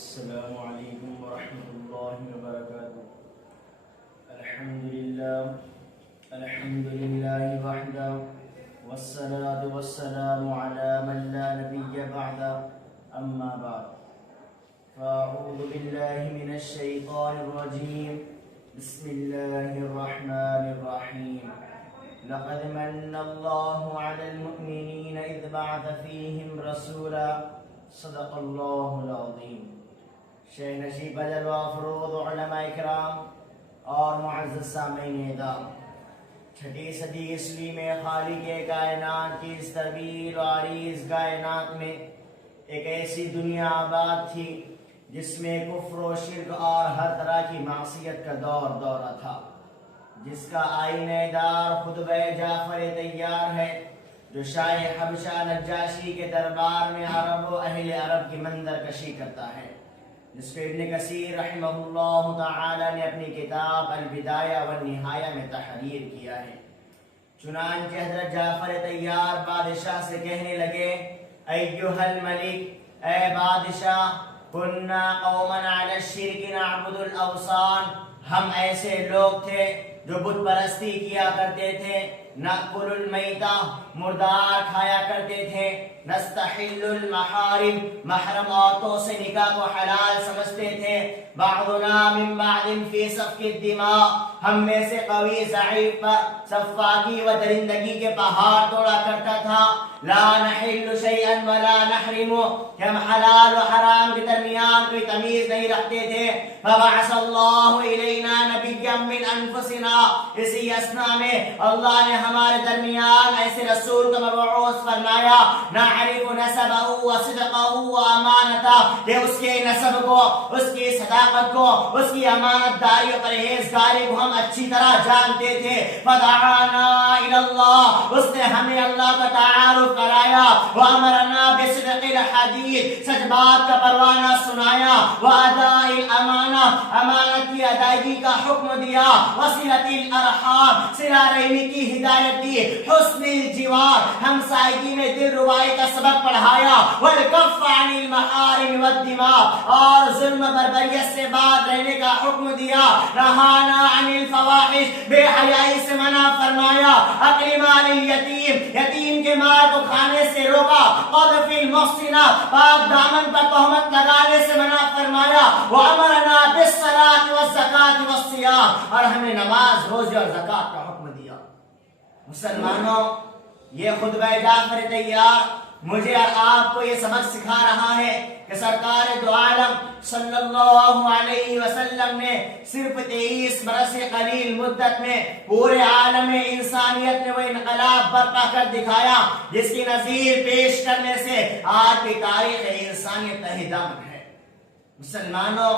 السلام علیکم ورحمۃ اللہ وبرکاتہ۔ الحمد للہ وحدہ والصلاة والسلام علی من لا نبی بعدہ، اما بعد فاعوذ باللہ من الشیطان الرجیم، بسم اللہ الرحمن الرحیم۔ لقد من اللہ علی المؤمنین اذ بعث فیہم رسولا، صدق اللہ العظیم۔ شیخ نشیب بدل و افروض علماء اکرام اور معزز سامعین اعظام، چھٹی صدی عیسوی میں خالق کائنات کی اس طویل و عریض کائنات میں ایک ایسی دنیا آباد تھی جس میں کفر و شرک اور ہر طرح کی معصیت کا دورہ تھا، جس کا آئینہ دار خطبہ جعفر طیار ہے، جو شاہ حبشہ نجاشی کے دربار میں عرب و اہل عرب کی منظر کشی کرتا ہے، جس کو ابن کثیر رحمہ اللہ تعالی نے اپنی کتاب البدایہ والنہایہ میں تحریر کیا ہے۔ چنانچہ حضرت جعفر طیار بادشاہ سے کہنے لگے، ایھا الملک، اے بادشاہ، کننا قوما علی الشرک نعبد الاوثان، ہم ایسے لوگ تھے جو بت پرستی کیا کرتے تھے، نأکل المیتہ، مردار کھایا کرتے تھے، نستحل المحارم، محرم عورتوں سے نکاح کو حلال سمجھتے تھے، بعضنا من بعض فی سفک الدماء، ہم میں سے قوی ضعیف پر سفاکی و درندگی کے پہاڑ توڑا کرتا تھا، لا نحل شیئا ولا نحرم، کہ ہم حلال و حرام کے درمیان کوئی تمیز نہیں رکھتے تھے، فبعث اللہ الینا نبیا من انفسنا، اسی اثناء میں اللہ نے ہمارے درمیان ایسے رسول کو مبعوث فرمایا، نعرف نسبہ و صدقہ و امانتہ، کہ اس کے نسب کو، اس کی صداقت کو، اس کی امانت داری و پرہیزگاری کو ہم اچھی طرح جانتے تھے، فدعانا الی اللہ، اس نے ہمیں اللہ کا تعارف کرایا، وامرنا بصدق الحدیث، سچ بات کا پروانہ سنایا، واداء الامانہ، امانت کی ادائیگی کا حکم دیا، وصلۃ الارحام، صلہ رحمی کی ہدایت دی، حسن الجوار، ہمسائیگی میں دل ربائی کا سبق پڑھایا، والکف عن المحارم والدماء، اور ظلم بربریت سے بات رہنے کا حکم دیا، نہانا عن الفواحش، بے حیائی سے منع فرمایا، اکل مال الیتیم، یتیم کے مال کو کھانے سے روکا، قذف المحصنہ، پاک دامن پر تہمت لگانے سے منع فرمایا، وامرنا بالصلاۃ والزکاۃ والصیام، اور ہمیں نماز، روزے اور زکات کا حکم دیا۔ مسلمانوں، یہ خطبہ جعفر طیار مجھے اور آپ کو یہ سبق سکھا رہا ہے کہ سرکار دو عالم صلی اللہ علیہ وسلم نے صرف 23 برس قلیل مدت میں پورے عالم انسانیت میں وہ انقلاب برپا کر دکھایا جس کی نظیر پیش کرنے سے آج کی تاریخ انسانیت تہدام ہے۔ مسلمانوں،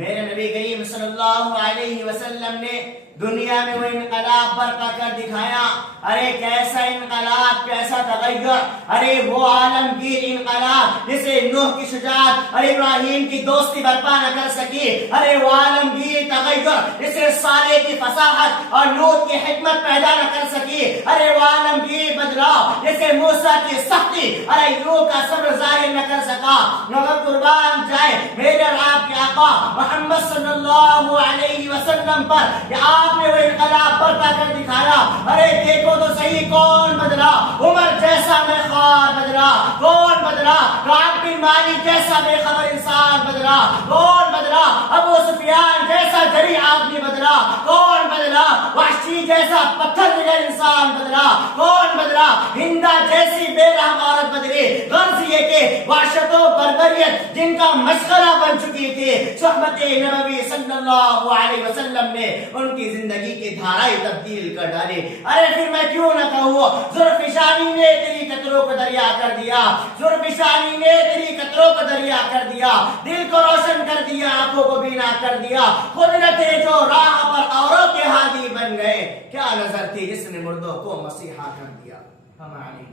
میرے نبی کریم صلی اللہ علیہ وسلم نے دنیا میں وہ انقلاب برپا کر دکھایا، ارے کیسا انقلاب، کیسا تغیر، ارے وہ عالمگیر انقلاب جسے نوح کی شجاعت اور ابراہیم کی دوستی برپا نہ کر سکی، ارے وہ عالمگیر تغیر جسے صالح کی فصاحت اور لوط کی حکمت پیدا نہ کر سکی، ارے وہ عالمگیر بدلاؤ جسے موسیٰ کی سختی اور ایوب کا صبر ظاہر نہ کر سکا، مگر قربان جائے میرے اور آپ کے آقا محمد صلی اللہ علیہ وسلم پر کہ آپ نے وہ انقلاب برپا کر دکھایا۔ ارے دیکھو تو صحیح، کون بدلا؟ عمر جیسا بے خوار بدلا، کون بدلا؟ کعب بن مالک جیسا بے خبر انسان بدلا، کون بدلا؟ ابو سفیان جیسا جری آدمی بدلا، کون بدلا؟ وحشی جیسا پتھر جگر انسان بدلا، کون بدلا؟ ہندا جیسی بے رحم عورت بدلی، غرض یہ کہ وحشت و بربریت جن کا مشغلہ بن چکی تھی، صحبت نبوی صلی اللہ علیہ وسلم نے ان کی زندگی کی دھارائی تبدیل کر ڈالی۔ ارے پھر میں کیوں نہ کہوں، ذوالفشانی نے تیری قطروں کو دریا کر دیا، ذوالفشانی نے تیری قطروں کو دریا کر دیا، دل کو روشن کر دیا، آنکھوں کو بینا کر دیا، قدرت جو راہ پر اوروں کے ہادی بن گئے، کیا نظر تھی جس نے مردوں کو مسیحا کر دیا۔ ہماری